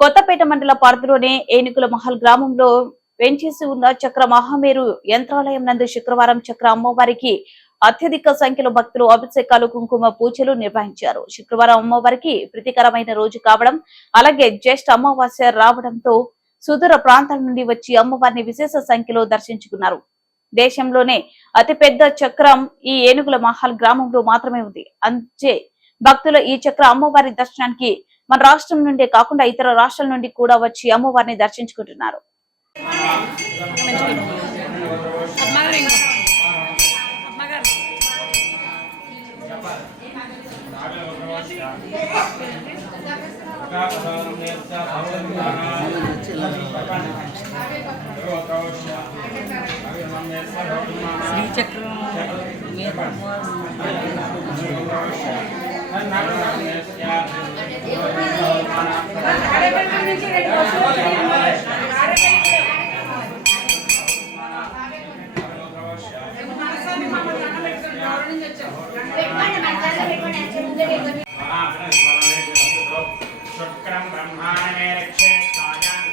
కొత్తపేట మండల పరిధిలోని ఏనుగుల మహల్ గ్రామంలో వెంచేసి ఉన్న చక్ర మహామేరు యంత్రాలయం నందు శుక్రవారం చక్ర అమ్మవారికి అత్యధిక సంఖ్యలో భక్తులు అభిషేకాలు కుంకుమ పూజలు నిర్వహించారు. శుక్రవారం అమ్మవారికి ప్రీతికరమైన రోజు కావడం, అలాగే జ్యేష్ఠ అమావాస్య రావడంతో సుదూర ప్రాంతాల నుండి వచ్చి అమ్మవారిని విశేష సంఖ్యలో దర్శించుకున్నారు. దేశంలోనే అతిపెద్ద చక్రం ఈ ఏనుగుల మహల్ గ్రామంలో మాత్రమే ఉంది. అంతే భక్తులు ఈ చక్ర అమ్మవారి దర్శనానికి మన రాష్ట్రం నుండే కాకుండా ఇతర రాష్ట్రాల నుండి కూడా వచ్చి అమ్మవారిని దర్శించుకుంటున్నారు. శ్రీచక్రం शुक्रं ब्रह्माण्डमे रक्षे कायान्